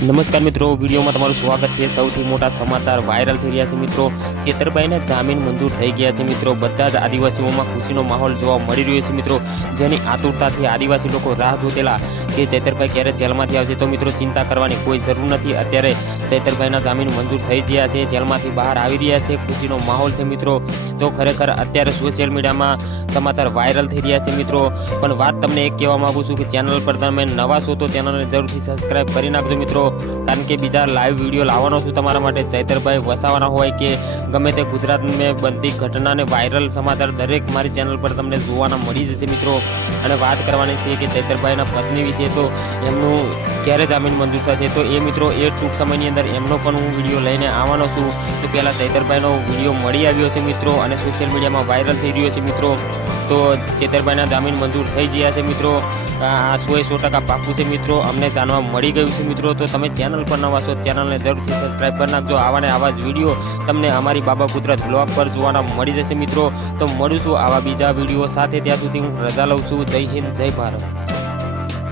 નમસ્કાર મિત્રો, વિડીયોમાં તમારું સ્વાગત છે। સૌથી મોટા સમાચાર વાયરલ થઈ રહ્યા છે મિત્રો। ચેતરભાઈના જામીન મંજૂર થઈ ગયા છે મિત્રો। બધા જ આદિવાસીઓમાં ખુશીનો માહોલ જોવા મળી રહ્યો છે મિત્રો। જેની આતુરતાથી આદિવાસી લોકો રાહ જોતેલા કે ચેતરભાઈ ક્યારે જેલમાંથી આવશે। તો મિત્રો ચિંતા કરવાની કોઈ જરૂર નથી। અત્યારે ચેતરભાઈના જામીન મંજૂર થઈ ગયા છે, જેલમાંથી બહાર આવી રહ્યા છે, ખુશીનો માહોલ છે મિત્રો। તો ખરેખર અત્યારે સોશિયલ મીડિયામાં સમાચાર વાયરલ થઈ રહ્યા છે મિત્રો। પણ વાત તમને એક કહેવા માંગુ છું કે ચેનલ પર તમે નવા છો તો ચેનલને જરૂરથી સબસ્ક્રાઇબ કરી નાખજો મિત્રો। કારણ કે બીજા લાઈવ વિડીયો લાવવાનો છું તમારા માટે। ચૈતરભાઈ વસાવાના હોય કે ગમે તે ગુજરાતમાં બનતી ઘટનાને વાયરલ સમાચાર દરેક મારી ચેનલ પર તમને જોવાના મળી જશે મિત્રો। અને વાત કરવાની છે કે ચૈતરભાઈના પત્ની વિશે, તો એમનું ક્યારે જામીન મંજૂર થશે તો એ મિત્રો એ ટૂંક સમયની અંદર એમનો પણ હું વિડીયો લઈને આવવાનો છું। તો પહેલાં ચૈતરભાઈનો વિડીયો મળી આવ્યો છે મિત્રો અને સોશિયલ મીડિયામાં વાયરલ થઈ રહ્યો છે મિત્રો। તો ચેતરભાઈના જામીન મંજૂર થઈ ગયા છે મિત્રો। આ 100% પાકું છે મિત્રો। અમને જાણવા મળી ગયું છે મિત્રો। તો તમે ચેનલ પર નવા છો, ચેનલને જરૂરથી સબસ્ક્રાઇબ કરી નાખજો। આવા ને આવા જ વિડીયો તમને અમારી બાબા ગુજરાત બ્લોગ પર જોવાના મળી જશે મિત્રો। તો મળીશું આવા બીજા વિડીયો સાથે। ત્યાં સુધી હું રજા લઉં છું। જય હિન્દ, જય ભારત।